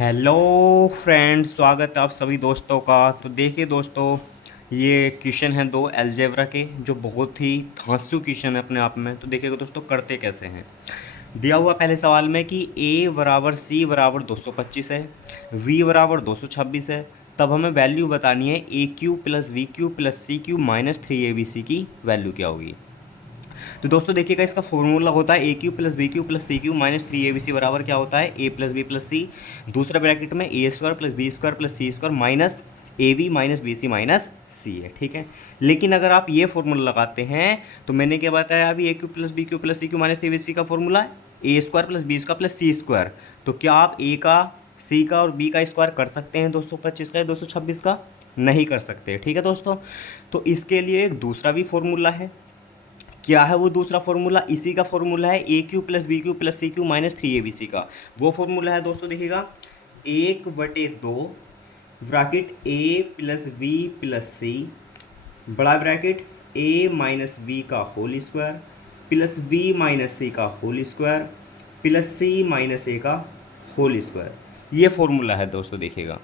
Hello friends, स्वागत है आप सभी दोस्तों का। तो देखिए दोस्तों, ये क्वेश्चन हैं दो अलजेब्रा के जो बहुत ही धांसू क्वेश्चन है अपने आप में। तो देखिएगा दोस्तों करते कैसे हैं। दिया हुआ पहले सवाल में कि a बराबर c बराबर 225 है, v बराबर 226 है। तब हमें वैल्यू बतानी है A cube plus B cube plus C cube minus 3abc की वैल्यू क्या होगी। तो दोस्तों देखिएगा, इसका फॉर्मूला होता है A cube plus B cube plus C cube minus 3abc बराबर क्या होता है, A plus B plus C, दूसरा ब्रैकेट में A square plus B square plus C square minus A B minus B C minus C है। ठीक है, लेकिन अगर आप ये फॉर्मूला लगाते हैं तो मैंने क्या बताया अभी, A cube plus B cube plus C cube minus 3abc का formula A square plus B square plus C square. तो क्या आप ए का, सी का और बी का स्क्वायर कर सकते हैं 225 का या 226 का? नहीं कर सकते। ठीक है दोस्तों, तो इसके लिए एक दूसरा भी फॉर्मूला है। क्या है वो दूसरा फॉर्मूला? इसी का फॉर्मूला है A cube plus B cube plus C cube minus 3abc का। वो फॉर्मूला है दोस्तों, देखिएगा, 1/2 bracket A plus B plus C बड़ा ब्रैकेट ए माइनस बी का whole square plus B minus C का whole square plus C minus A का whole square. ये फॉर्मूला है दोस्तों, देखिएगा,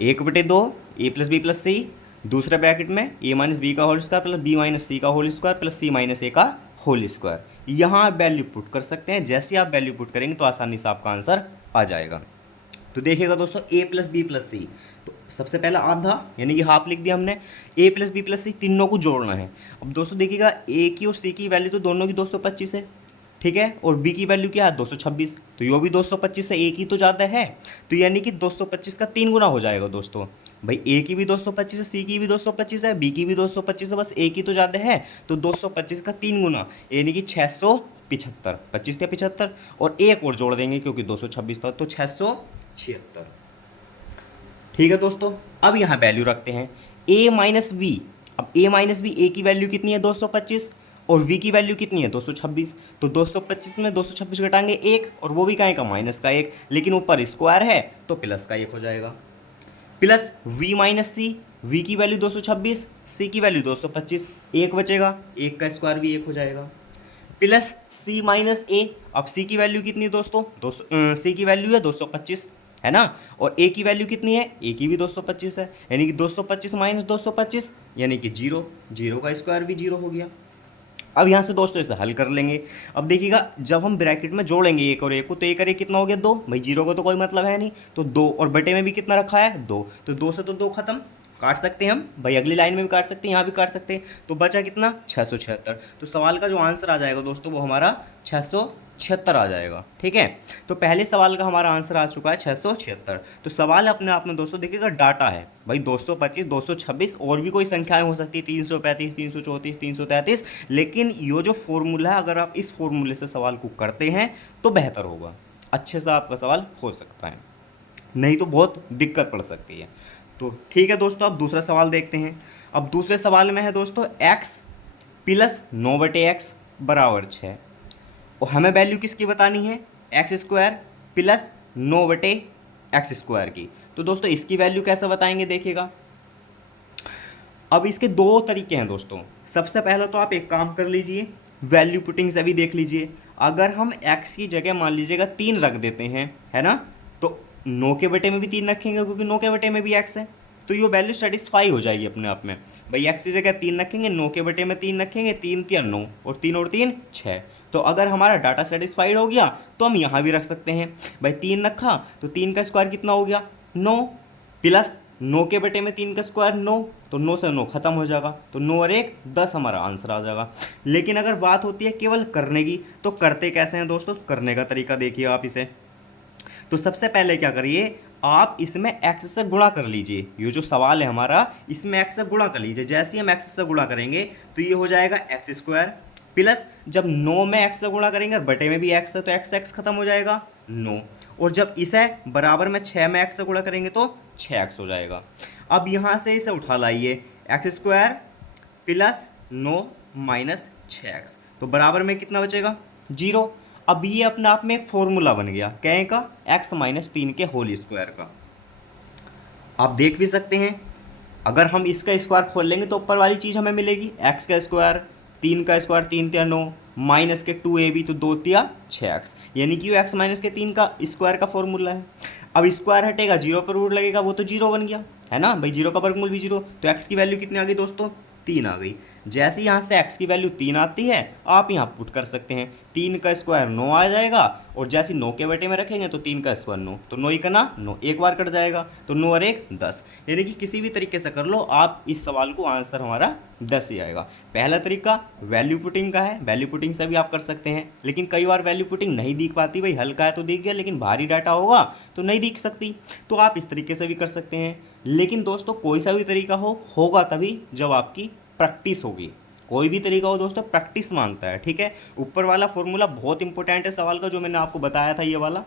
1/2 A plus B plus C, दूसरे ब्रैकेट में ए माइनस बी का whole square plus B minus C का whole square plus C minus A का होल स्क्वायर। यहाँ आप वैल्यू पुट कर सकते हैं। जैसे आप वैल्यू पुट करेंगे तो आसानी से आपका आंसर आ जाएगा। तो देखिएगा दोस्तों, ए प्लस बी प्लस सी, तो सबसे पहला आधा यानी कि हाफ लिख दिया हमने। ए प्लस बी प्लस सी तीनों को जोड़ना है। अब दोस्तों देखिएगा, ए की और सी की वैल्यू तो दोनों की 225 है, ठीक है, और बी की वैल्यू क्या है 226। तो यो भी 225 है, ए की तो ज़्यादा है, तो यानी कि 225 का 3 गुना हो जाएगा दोस्तों। भाई ए की भी 225 है, सी की भी 225 है, बी की भी 225 है, बस ए की तो ज़्यादा है, तो 225 का 3 गुना यानी कि 675, 25 या 75, और एक और जोड़ देंगे क्योंकि 226 था, तो 676। ठीक है दोस्तों, अब यहाँ वैल्यू रखते हैं a माइनस वी। अब a माइनस वी, ए की वैल्यू कितनी है 225 और v की वैल्यू कितनी है 226। तो 225 में 226 घटाएंगे एक, और वो भी काहे का, माइनस का एक, लेकिन ऊपर स्क्वायर है तो प्लस का एक हो जाएगा। Plus v minus C, V की वैल्यू 226, सी की वैल्यू 225, एक बचेगा, एक का स्क्वायर भी एक हो जाएगा। प्लस सी माइनस ए, अब सी की वैल्यू कितनी है दोस्तों, सी की वैल्यू है 225, है ना, और ए की वैल्यू कितनी है, ए की भी 225 है, यानी कि 225 माइनस 225 यानी कि जीरो, जीरो का स्क्वायर भी जीरो हो गया। अब यहाँ से दोस्तों इसे हल कर लेंगे। अब देखिएगा, जब हम ब्रैकेट में जोड़ेंगे एक और एक को, तो एक और एक कितना हो गया 2, भाई जीरो का तो कोई मतलब है नहीं, तो 2, और बटे में भी कितना रखा है 2, तो 2 से तो 2 खत्म, काट सकते हैं हम भाई, अगली लाइन में भी काट सकते हैं, यहाँ भी काट सकते हैं, तो बचा कितना 676। तो सवाल का जो आंसर आ जाएगा दोस्तों वो हमारा 676 आ जाएगा। ठीक है, तो पहले सवाल का हमारा आंसर आ चुका है 676। तो सवाल अपने आप में दोस्तों देखिएगा डाटा है भाई 225, 226, और भी कोई संख्याएं हो सकती है 335, 334, 333, लेकिन ये जो फॉर्मूला है, अगर आप इस फॉर्मूले से सवाल को करते हैं तो बेहतर होगा, अच्छे से आपका सवाल हो सकता है, नहीं तो बहुत दिक्कत पड़ सकती है। तो ठीक है दोस्तों, अब दूसरा सवाल देखते हैं। अब दूसरे सवाल में है दोस्तों x प्लस 9/x बराबर 6, और हमें वैल्यू किसकी बतानी है, x square plus 9/x square की। तो दोस्तों इसकी वैल्यू कैसे बताएंगे, देखिएगा, अब इसके दो तरीके हैं दोस्तों। सबसे पहले तो आप एक काम कर लीजिए, वैल्यू पुटिंग से भी देख लीजिए। अगर हम x की जगह मान लीजिएगा 3 रख देते हैं, है ना, तो 9 के बटे में भी 3 रखेंगे क्योंकि 9 के बटे में भी x है, तो ये वैल्यू सेटिस्फाई हो जाएगी अपने आप में। भाई x की जगह 3 रखेंगे, 9 के बटे में 3 रखेंगे, 3 3 9, और 3 और 3 6। तो अगर हमारा डाटा सेटिस्फाइड हो गया तो हम यहाँ भी रख सकते हैं। भाई 3 रखा तो 3 का स्क्वायर कितना हो गया 9, प्लस 9 के बटे में 3 का स्क्वायर 9, तो 9 से 9 खत्म हो जाएगा, तो 9 और 1 10 हमारा आंसर आ जाएगा। लेकिन अगर बात होती है केवल करने की, तो करते कैसे हैं दोस्तों, करने का तरीका देखिए आप इसे। तो सबसे पहले क्या करिए, आप इसमें x से गुणा कर लीजिए। ये जो सवाल है हमारा, इसमें x से गुणा कर लीजिए। जैसे ही हम x से गुणा करेंगे तो ये हो जाएगा एक्स स्क्वायर, प्लस जब 9 में x से गुणा करेंगे, बटे में भी x है तो x खत्म हो जाएगा 9, और जब इसे बराबर में 6 में x से गुणा करेंगे तो 6x हो जाएगा। अब यहाँ से इसे उठा लाइए, x square plus 9 minus 6x, तो बराबर में कितना बचेगा 0। अब ये अपने आप में एक फॉर्मूला बन गया, क्या का, x माइनस 3 के होल स्क्वायर का। आप देख भी सकते हैं, अगर हम इसका स्क्वायर खोल लेंगे तो ऊपर वाली चीज़ हमें मिलेगी, x का स्क्वायर, 3 का स्क्वायर 3 3 9, माइनस के 2ab तो 2 3 6x, यानी कि x माइनस के 3 का स्क्वायर का फॉर्मूला है। अब स्क्वायर हटेगा, जीरो पर रूट लगेगा, वो तो जीरो बन गया, है ना भाई, जीरो का वर्गमूल भी जीरो, तो एक्स की वैल्यू कितनी आ गई दोस्तों, 3 आ गई। जैसे यहाँ से x की वैल्यू 3 आती है, आप यहाँ पुट कर सकते हैं, 3 का स्क्वायर 9 आ जाएगा, और जैसे 9 के बटे में रखेंगे तो 3 का स्क्वायर 9, तो 9 का ना 9 एक बार कट जाएगा, तो 9 और 1 10, यानी कि किसी भी तरीके से कर लो आप, इस सवाल को आंसर हमारा 10 ही आएगा। पहला तरीका वैल्यू पुटिंग का है, वैल्यू पुटिंग से भी आप कर सकते हैं, लेकिन कई बार वैल्यू पुटिंग नहीं दिख पाती, भाई हल्का है तो दिख गया, लेकिन भारी डाटा होगा तो नहीं दिख सकती, तो आप इस तरीके से भी कर सकते हैं। लेकिन दोस्तों कोई सा भी तरीका होगा तभी जब आपकी प्रैक्टिस होगी, कोई भी तरीका हो दोस्तों प्रैक्टिस मांगता है, ठीक है। ऊपर वाला फॉर्मूला बहुत इंपॉर्टेंट है सवाल का, जो मैंने आपको बताया था ये वाला,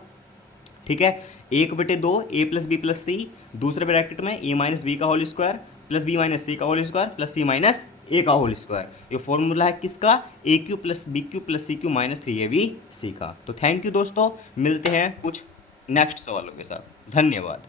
ठीक है। 1/2 A plus B plus C, दूसरे ब्रैकेट में ए माइनस बी का whole square plus B minus C का whole square plus C minus A का होल स्क्वायर, ये फॉर्मूला है किसका, A cube plus B cube plus C cube minus 3ab C का। तो थैंक यू दोस्तों, मिलते हैं कुछ नेक्स्ट सवालों के साथ, धन्यवाद।